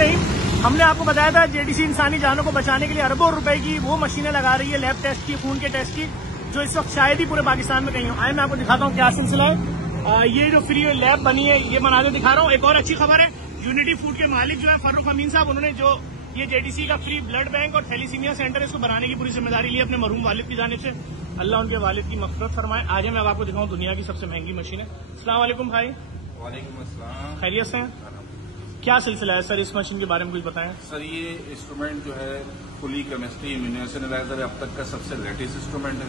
रहीम, हमने आपको बताया था जेडीसी इंसानी जानों को बचाने के लिए अरबों रुपए की वो मशीनें लगा रही है लैब टेस्ट की, खून के टेस्ट की, जो इस वक्त शायद ही पूरे पाकिस्तान में कहीं हो। आए मैं आपको दिखाता हूँ क्या सिलसिला है। ये जो फ्री लैब बनी है ये बना के दिखा रहा हूँ। एक और अच्छी खबर है, यूनिटी फूड के मालिक जो है फर्रुख अमीन साहब, उन्होंने जो ये जेडीसी का फ्री ब्लड बैंक और थैलीसीमिया सेंटर इसको बनाने की पूरी जिम्मेदारी ली अपने मरहूम वालिद की जानिब से। अल्लाह उनके वालिद की मग़फ़िरत फरमाए। आज मैं आपको दिखाऊं दुनिया की सबसे महंगी मशीन है। अस्सलाम वालेकुम भाई। वालेकुम अस्सलाम। खैरियत से हैं? क्या सिलसिला है सर, इस मशीन के बारे में कुछ बताएं। सर ये इंस्ट्रूमेंट जो है फुली केमिस्ट्री इम्यूनेशन एनालाइजर अब तक का सबसे लेटेस्ट इंस्ट्रूमेंट है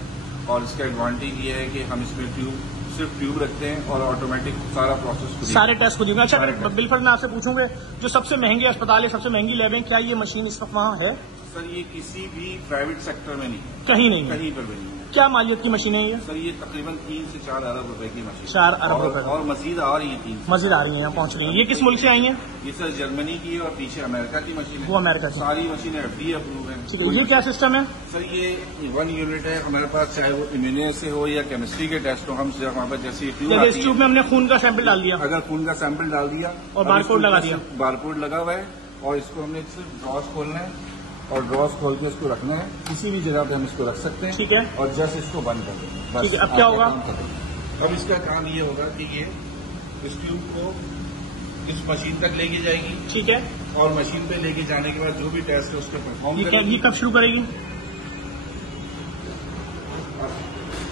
और इसका एडवांटेज ये है कि हम इसमें सिर्फ ट्यूब रखते हैं और ऑटोमेटिक सारा प्रोसेस सारे टेस्ट को देंगे। अच्छा बिल्कुल मैं आपसे पूछूंगा, जो सबसे महंगे अस्पताल है, सबसे महंगी लैब है, क्या ये मशीन इस वक्त वहाँ है? सर ये किसी भी प्राइवेट सेक्टर में नहीं, कहीं नहीं, कहीं पर भी नहीं। क्या मालियत की मशीन है ये? सर ये तकरीबन 3 से 4 अरब रुपए की मशीन। 4 अरब रुपए और मजीद आ रही है, मजीद आ रही है, यहाँ पहुंच रही है। ये किस मुल्क से आई है? ये सर जर्मनी की और पीछे अमेरिका की मशीन है। वो अमेरिका की सारी मशीनें FDA अप्रूव है। ठीक है, ये क्या सिस्टम है? सर ये 1 यूनिट है हमारे पास, चाहे वो इम्यूने से हो या केमिस्ट्री के टेस्ट हो। हम वहाँ पर जैसे इस ट्यूब में हमने खून का सैंपल डाल दिया, अगर खून का सैंपल डाल दिया और बारकोड लगा दिया, बारकोड लगा हुआ है और इसको हमने सिर्फ ड्रॉस खोलना है और ड्रॉस खोल के इसको रखना है। किसी भी जगह पे हम इसको रख सकते हैं। ठीक है, और जस्ट इसको बंद कर देंगे बस। ठीक है, अब क्या होगा? अब इसका काम ये होगा कि ये इस ट्यूब को इस मशीन तक लेके जाएगी। ठीक है, और मशीन पे लेके जाने के बाद जो भी टेस्ट है उसको परफॉर्म करेगी। ये कब शुरू करेगी?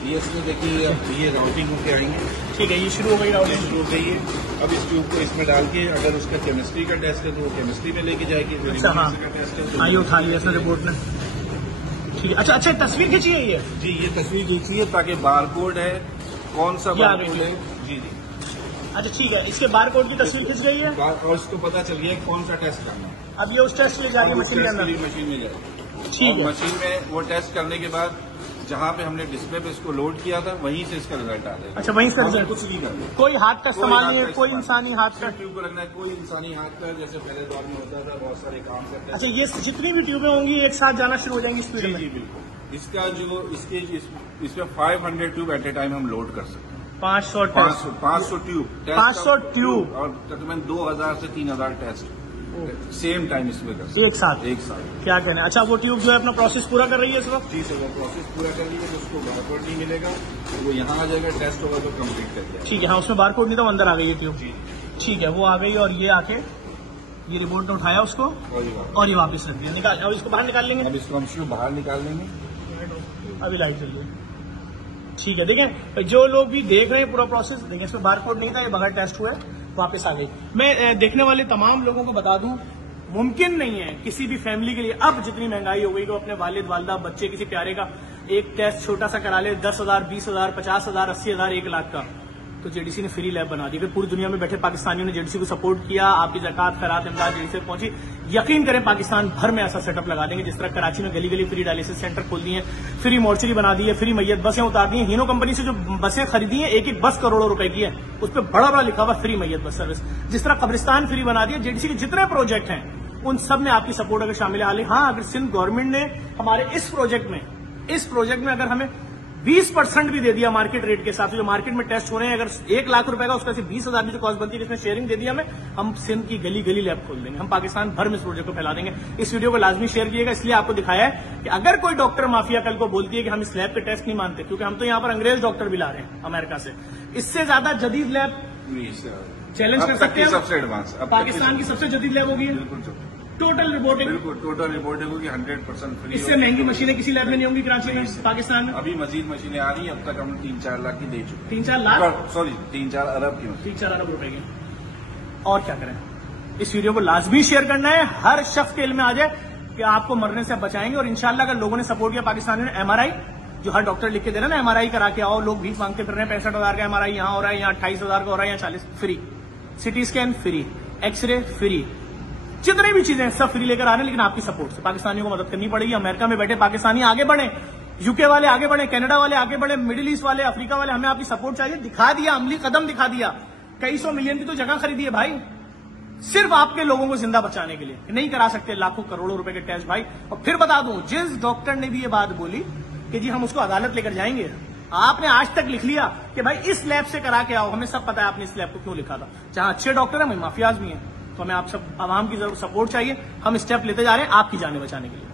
ये इसमें देखिए ये राउटिंग होके आएंगे। ठीक है, ये शुरू हो गई, राउटिंग शुरू हो गई है। अब इस ट्यूब को इसमें डाल के अगर उसका केमिस्ट्री का टेस्ट है तो वो केमिस्ट्री में लेके जाएगी। अच्छा हाँ, का टेस्ट है ये उठा लिया इसने रिपोर्ट में। ठीक है, अच्छा अच्छा तस्वीर खींची है ये? जी ये तस्वीर खींची है ताकि बारकोड है कौन सा बारकोड है। जी जी अच्छा ठीक है, इसके बारकोड की तस्वीर खींच गई है और इसको पता चल गया कौन सा टेस्ट करना है। अब ये उस टेस्ट ले जाएगी मशीन के अंदर, मशीन में जाएगी। ठीक है, मशीन में वो टेस्ट करने के बाद जहाँ पे हमने डिस्प्ले पे इसको लोड किया था वहीं से इसका रिजल्ट आ जाएगा। अच्छा वहीं से रिजल्ट, कुछ नहीं करना, कोई हाथ का इस्तेमाल नहीं है, कोई इंसानी हाथ का ट्यूब को लगना है, कोई इंसानी हाथ का जैसे पहले दौर में होता था, बहुत सारे काम करते हैं। अच्छा ये जितनी भी ट्यूबें होंगी एक साथ जाना शुरू हो जाएंगी स्पीड में? जी बिल्कुल। इसका जो इसमें 500 ट्यूब एट ए टाइम हम लोड कर सकते हैं। 500 ट्यूब 500 ट्यूब और तकरीबन 2000 से 3000 टेस्ट सेम टाइम इसमें कर एक साथ। क्या कहना है? अच्छा वो ट्यूब जो है अपना प्रोसेस पूरा कर रही है इस वक्त? जी सर वो प्रोसेस पूरा कर रही है, उसको बारकोड नहीं मिलेगा, वो यहाँ आ जाएगा, टेस्ट होगा तो कंप्लीट कर दिया। ठीक है, हाँ उसमें बारकोड नहीं था, वो अंदर आ गई है ट्यूब। ठीक है, वो आ गई और ये आके ये रिपोर्ट ने उठाया उसको और ये वापस रख दिया, निकाल। अब इसको बाहर निकाल लेंगे, अब इसको हम बाहर निकाल लेंगे। अभी लाइट चल रही है। ठीक है, देखें जो लोग भी देख रहे हैं पूरा प्रोसेस, देखें इसमें बारकोड नहीं था, ये बगैर टेस्ट हुआ वापस आ गई। मैं देखने वाले तमाम लोगों को बता दूं, मुमकिन नहीं है किसी भी फैमिली के लिए, अब जितनी महंगाई हो गई कि अपने वालिद वालदा बच्चे किसी प्यारे का एक टेस्ट छोटा सा करा ले 10,000 20,000 50,000 80,000 1 लाख का, तो जेडीसी ने फ्री लैब बना दी। फिर पूरी दुनिया में बैठे पाकिस्तानियों ने जेडीसी को सपोर्ट किया, आपकी ज़कात खैरात इमदाद जेडीसी पहुंची। यकीन करें पाकिस्तान भर में ऐसा सेटअप लगा देंगे जिस तरह कराची में गली गली फ्री डायलिसिस सेंटर खोल दिए, फ्री मोर्चरी बना दी है, फ्री मैयत बसें उतार दी हैं। हीनो कंपनी से जो बसें खरीदी हैं, एक एक बस करोड़ों रुपए की है, उस पर बड़ा बड़ा लिखा हुआ फ्री मैयत बस सर्विस। जिस तरह कब्रिस्तान फ्री बना दिया, जेडीसी के जितने प्रोजेक्ट हैं उन सब में आपकी सपोर्ट अगर शामिल है। हाँ अगर सिंध गवर्नमेंट ने हमारे इस प्रोजेक्ट में अगर हमें 20% भी दे दिया मार्केट रेट के हिसाब से, जो मार्केट में टेस्ट हो रहे हैं, अगर 1 लाख रुपए का उसका सिर्फ 20,000 की जो कॉस्ट बनती है, जिसमें शेयरिंग दे दिया हमें, हम सिंध की गली गली लैब खोल देंगे, हम पाकिस्तान भर में इस प्रोजेक्ट को फैला देंगे। इस वीडियो को लाजमी शेयर कीजिएगा, इसलिए आपको दिखाया है कि अगर कोई डॉक्टर माफिया कल को बोलती है कि हम इस लैब के टेस्ट नहीं मानते, क्योंकि हम तो यहाँ पर अंग्रेज डॉक्टर भी ला रहे हैं अमेरिका से, इससे ज्यादा जदीद लैब चैलेंज कर सकते हैं। सबसे एडवांस पाकिस्तान की सबसे जदीद लैब होगी, टोटल रिपोर्टिंग, बिल्कुल टोटल रिपोर्टिंग होगी 100% फ्री। इससे महंगी मशीनें किसी लैब में नहीं होंगी कराची में, पाकिस्तान में। अभी मजीद मशीनें आ रही हैं, अब तक हम 3-4 लाख की दे चुके। 3-4 लाख, सॉरी 3-4 अरब की, 3-4 अरब रुपए की। और क्या करें, इस वीडियो को लाजमी शेयर करना है, हर शख्स के इल्म में आ जाए कि आपको मरने से बचाएंगे। और इंशाल्लाह अगर लोगों ने सपोर्ट किया, पाकिस्तान में MRI जो हर डॉक्टर लिख के दे रहा है ना, MRI करा के आओ, लोग भीख मांगते फिर रहे हैं, 65,000 का MRI यहाँ हो रहा है, यहाँ 28,000 का हो रहा है, यहाँ 40 free, CT scan free, x-ray free, जितनी भी चीजें सब फ्री लेकर आ रहे हैं। लेकिन आपकी सपोर्ट से पाकिस्तानियों को मदद करनी पड़ेगी। अमेरिका में बैठे पाकिस्तानी आगे बढ़े, यूके वाले आगे बढ़े, कनाडा वाले आगे बढ़े, मिडिल ईस्ट वाले, अफ्रीका वाले, हमें आपकी सपोर्ट चाहिए। दिखा दिया, अमली कदम दिखा दिया, कई 100 मिलियन की तो जगह खरीदी है भाई, सिर्फ आपके लोगों को जिंदा बचाने के लिए। नहीं करा सकते लाखों करोड़ों रुपए के टेस्ट भाई। और फिर बता दूं, जिस डॉक्टर ने भी ये बात बोली कि जी हम उसको अदालत लेकर जाएंगे, आपने आज तक लिख लिया कि भाई इस लैब से करा के आओ, हमें सब पता है आपने इस लैब को क्यों लिखा था। जहां अच्छे डॉक्टर हैं वहीं माफियाज भी हैं। तो हमें आप सब आवाम की जरूर सपोर्ट चाहिए। हम स्टेप लेते जा रहे हैं आपकी जानें बचाने के लिए।